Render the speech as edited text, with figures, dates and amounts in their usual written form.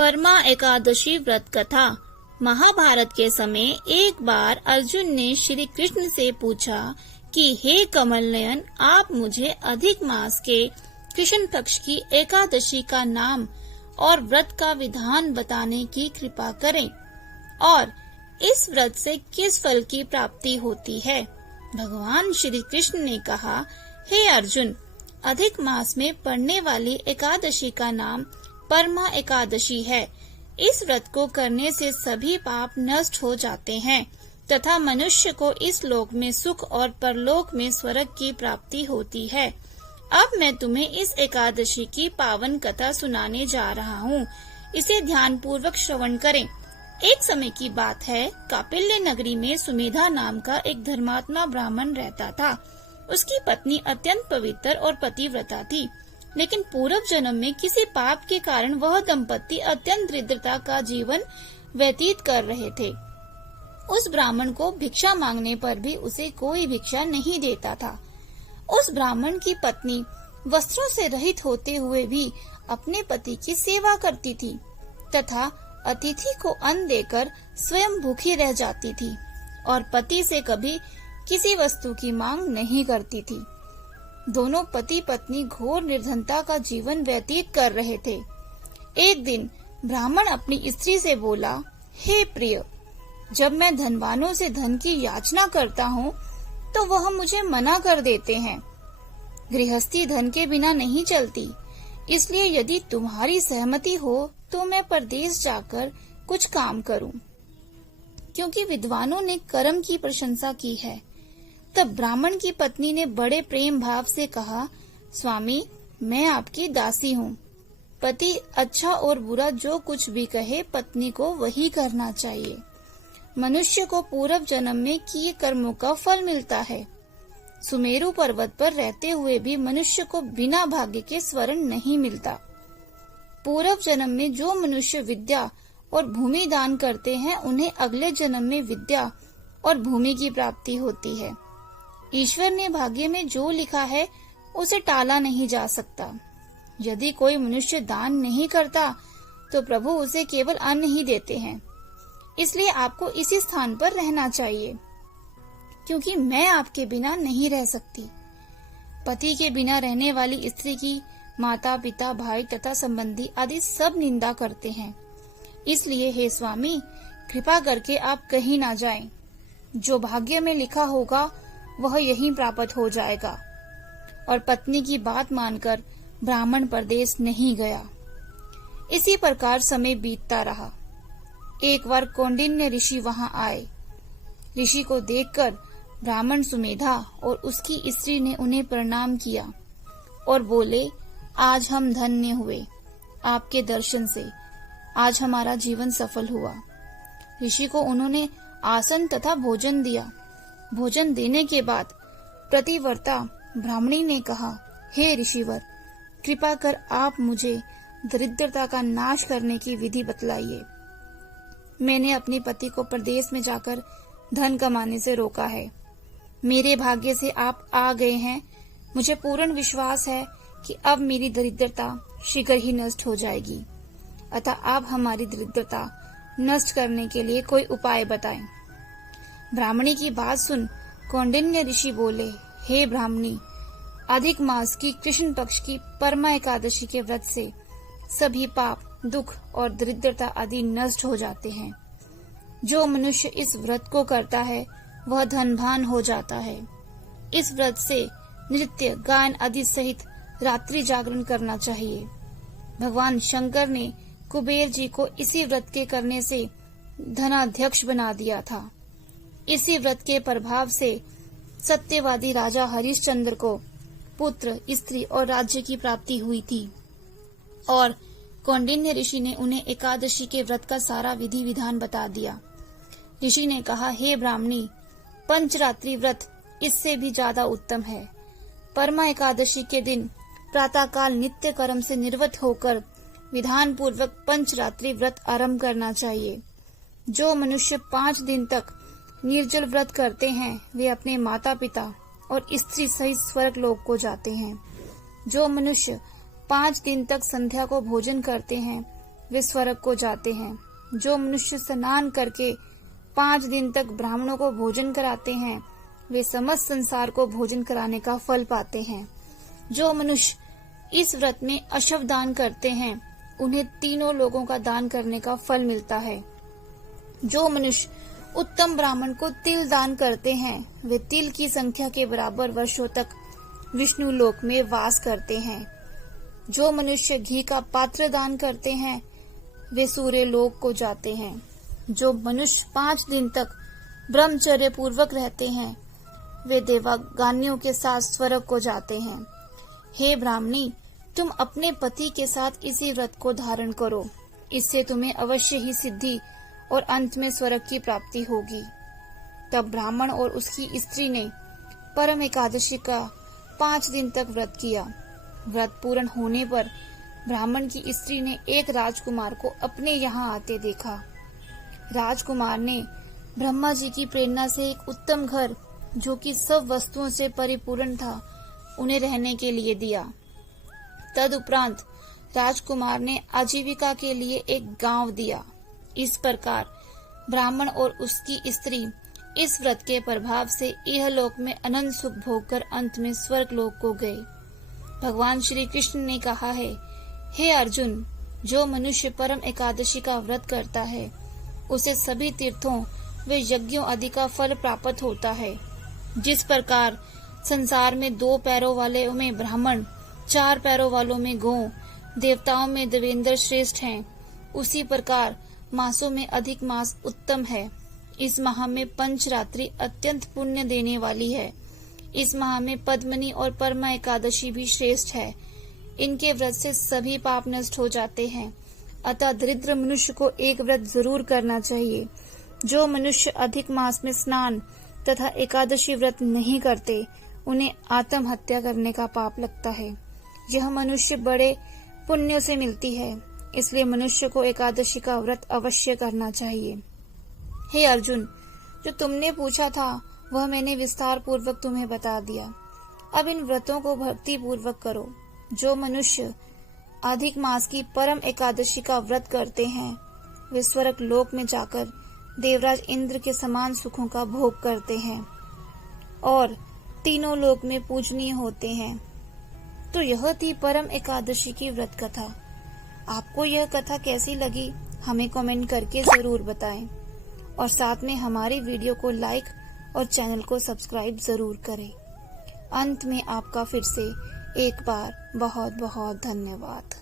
परमा एकादशी व्रत कथा। महाभारत के समय एक बार अर्जुन ने श्री कृष्ण से पूछा कि हे कमल नयन, आप मुझे अधिक मास के कृष्ण पक्ष की एकादशी का नाम और व्रत का विधान बताने की कृपा करें और इस व्रत से किस फल की प्राप्ति होती है। भगवान श्री कृष्ण ने कहा, हे अर्जुन, अधिक मास में पड़ने वाली एकादशी का नाम परमा एकादशी है। इस व्रत को करने से सभी पाप नष्ट हो जाते हैं तथा मनुष्य को इस लोक में सुख और परलोक में स्वर्ग की प्राप्ति होती है। अब मैं तुम्हें इस एकादशी की पावन कथा सुनाने जा रहा हूँ। इसे ध्यान पूर्वक श्रवण करें। एक समय की बात है, कापिल्य नगरी में सुमेधा नाम का एक धर्मात्मा ब्राह्मण रहता था। उसकी पत्नी अत्यंत पवित्र और पतिव्रता थी, लेकिन पूर्व जन्म में किसी पाप के कारण वह दंपति अत्यंत दरिद्रता का जीवन व्यतीत कर रहे थे। उस ब्राह्मण को भिक्षा मांगने पर भी उसे कोई भिक्षा नहीं देता था। उस ब्राह्मण की पत्नी वस्त्रों से रहित होते हुए भी अपने पति की सेवा करती थी तथा अतिथि को अन्न देकर स्वयं भूखी रह जाती थी और पति से कभी किसी वस्तु की मांग नहीं करती थी। दोनों पति पत्नी घोर निर्धनता का जीवन व्यतीत कर रहे थे। एक दिन ब्राह्मण अपनी स्त्री से बोला, हे प्रिय, जब मैं धनवानों से धन की याचना करता हूँ तो वह मुझे मना कर देते हैं। गृहस्थी धन के बिना नहीं चलती, इसलिए यदि तुम्हारी सहमति हो तो मैं परदेश जाकर कुछ काम करूं, क्योंकि विद्वानों ने कर्म की प्रशंसा की है। तब ब्राह्मण की पत्नी ने बड़े प्रेम भाव से कहा, स्वामी, मैं आपकी दासी हूँ। पति अच्छा और बुरा जो कुछ भी कहे, पत्नी को वही करना चाहिए। मनुष्य को पूर्व जन्म में किए कर्मों का फल मिलता है। सुमेरु पर्वत पर रहते हुए भी मनुष्य को बिना भाग्य के स्वर्ण नहीं मिलता। पूर्व जन्म में जो मनुष्य विद्या और भूमि दान करते हैं, उन्हें अगले जन्म में विद्या और भूमि की प्राप्ति होती है। ईश्वर ने भाग्य में जो लिखा है उसे टाला नहीं जा सकता। यदि कोई मनुष्य दान नहीं करता तो प्रभु उसे केवल अन्न ही देते हैं। इसलिए आपको इसी स्थान पर रहना चाहिए, क्योंकि मैं आपके बिना नहीं रह सकती। पति के बिना रहने वाली स्त्री की माता पिता भाई तथा संबंधी आदि सब निंदा करते हैं। इसलिए हे स्वामी, कृपा करके आप कहीं ना जाएं। जो भाग्य में लिखा होगा वह यहीं प्राप्त हो जाएगा। और पत्नी की बात मानकर ब्राह्मण परदेश नहीं गया। इसी प्रकार समय बीतता रहा। एक बार कौंडिन्य ऋषि वहां आए। ऋषि को देखकर ब्राह्मण सुमेधा और उसकी स्त्री ने उन्हें प्रणाम किया और बोले, आज हम धन्य हुए आपके दर्शन से। आज हमारा जीवन सफल हुआ। ऋषि को उन्होंने आसन तथा भोजन दिया। भोजन देने के बाद प्रतिव्रता ब्राह्मणी ने कहा, हे ऋषिवर, कृपा कर आप मुझे दरिद्रता का नाश करने की विधि बतलाइए। मैंने अपने पति को प्रदेश में जाकर धन कमाने से रोका है। मेरे भाग्य से आप आ गए हैं। मुझे पूर्ण विश्वास है कि अब मेरी दरिद्रता शीघ्र ही नष्ट हो जाएगी। अतः आप हमारी दरिद्रता नष्ट करने के लिए कोई उपाय बताएं। ब्राह्मणी की बात सुन कौंडिन्य ऋषि बोले, हे ब्राह्मणी, अधिक मास की कृष्ण पक्ष की परमा एकादशी के व्रत से सभी पाप, दुख और दरिद्रता आदि नष्ट हो जाते हैं। जो मनुष्य इस व्रत को करता है वह धनवान हो जाता है। इस व्रत से नृत्य, गायन आदि सहित रात्रि जागरण करना चाहिए। भगवान शंकर ने कुबेर जी को इसी व्रत के करने से धनाध्यक्ष बना दिया था। इसी व्रत के प्रभाव से सत्यवादी राजा हरिश्चंद्र को पुत्र, स्त्री और राज्य की प्राप्ति हुई थी। और कौंडिन्य ऋषि ने उन्हें एकादशी के व्रत का सारा विधि विधान बता दिया। ऋषि ने कहा, हे ब्राह्मणी, पंचरात्रि व्रत इससे भी ज्यादा उत्तम है। परमा एकादशी के दिन प्रातःकाल नित्य कर्म से निवृत्त होकर विधान पूर्वक पंचरात्रि व्रत आरंभ करना चाहिए। जो मनुष्य 5 दिन तक निर्जल व्रत करते हैं वे अपने माता पिता और स्त्री सहित स्वर्ग लोक को जाते हैं। जो मनुष्य 5 दिन तक संध्या को भोजन करते हैं वे स्वर्ग को जाते हैं। जो मनुष्य स्नान करके 5 दिन तक ब्राह्मणों को भोजन कराते हैं, वे समस्त संसार को भोजन कराने का फल पाते हैं। जो मनुष्य इस व्रत में अशव दान करते हैं, उन्हें तीनों लोगों का दान करने का फल मिलता है। जो मनुष्य उत्तम ब्राह्मण को तिल दान करते हैं, वे तिल की संख्या के बराबर वर्षों तक विष्णु लोक में वास करते हैं। जो मनुष्य घी का पात्र दान करते हैं, वे सूर्य लोक को जाते हैं। जो मनुष्य 5 दिन तक ब्रह्मचर्य पूर्वक रहते हैं, वे देवगान्यों के साथ स्वर्ग को जाते हैं। हे ब्राह्मणी, तुम अपने पति के साथ इसी व्रत को धारण करो, इससे तुम्हें अवश्य ही सिद्धि और अंत में स्वर्ग की प्राप्ति होगी। तब ब्राह्मण और उसकी स्त्री ने परम एकादशी का 5 दिन तक व्रत किया। व्रत पूर्ण होने पर ब्राह्मण की स्त्री ने एक राजकुमार को अपने यहाँ आते देखा। राजकुमार ने ब्रह्मा जी की प्रेरणा से एक उत्तम घर, जो कि सब वस्तुओं से परिपूर्ण था, उन्हें रहने के लिए दिया। तदुपरांत राजकुमार ने आजीविका के लिए एक गांव दिया। इस प्रकार ब्राह्मण और उसकी स्त्री इस व्रत के प्रभाव से इहलोक में अनंत सुख भोगकर अंत में स्वर्ग लोक को गए। भगवान श्री कृष्ण ने कहा है, हे अर्जुन, जो मनुष्य परम एकादशी का व्रत करता है, उसे सभी तीर्थों व यज्ञों आदि का फल प्राप्त होता है। जिस प्रकार संसार में 2 पैरों वाले में ब्राह्मण, 4 पैरों वालों में गौ, देवताओं में देवेंद्र श्रेष्ठ हैं, उसी प्रकार मासों में अधिक मास उत्तम है। इस माह में पंचरात्रि अत्यंत पुण्य देने वाली है। इस माह में पद्मनी और परमा एकादशी भी श्रेष्ठ है। इनके व्रत से सभी पाप नष्ट हो जाते हैं। अतः दरिद्र मनुष्य को एक व्रत जरूर करना चाहिए। जो मनुष्य अधिक मास में स्नान तथा एकादशी व्रत नहीं करते, उन्हें आत्महत्या करने का पाप लगता है। यह मनुष्य बड़े पुण्यों से मिलती है, इसलिए मनुष्य को एकादशी का व्रत अवश्य करना चाहिए। हे अर्जुन, जो तुमने पूछा था वह मैंने विस्तार पूर्वक तुम्हें बता दिया। अब इन व्रतों को भक्ति पूर्वक करो। जो मनुष्य अधिक मास की परम एकादशी का व्रत करते हैं, वे स्वर्ग लोक में जाकर देवराज इंद्र के समान सुखों का भोग करते हैं और तीनों लोक में पूजनीय होते हैं। तो यह थी परम एकादशी की व्रत कथा। आपको यह कथा कैसी लगी, हमें कमेंट करके जरूर बताएं और साथ में हमारी वीडियो को लाइक और चैनल को सब्सक्राइब जरूर करें। अंत में आपका फिर से एक बार बहुत बहुत धन्यवाद।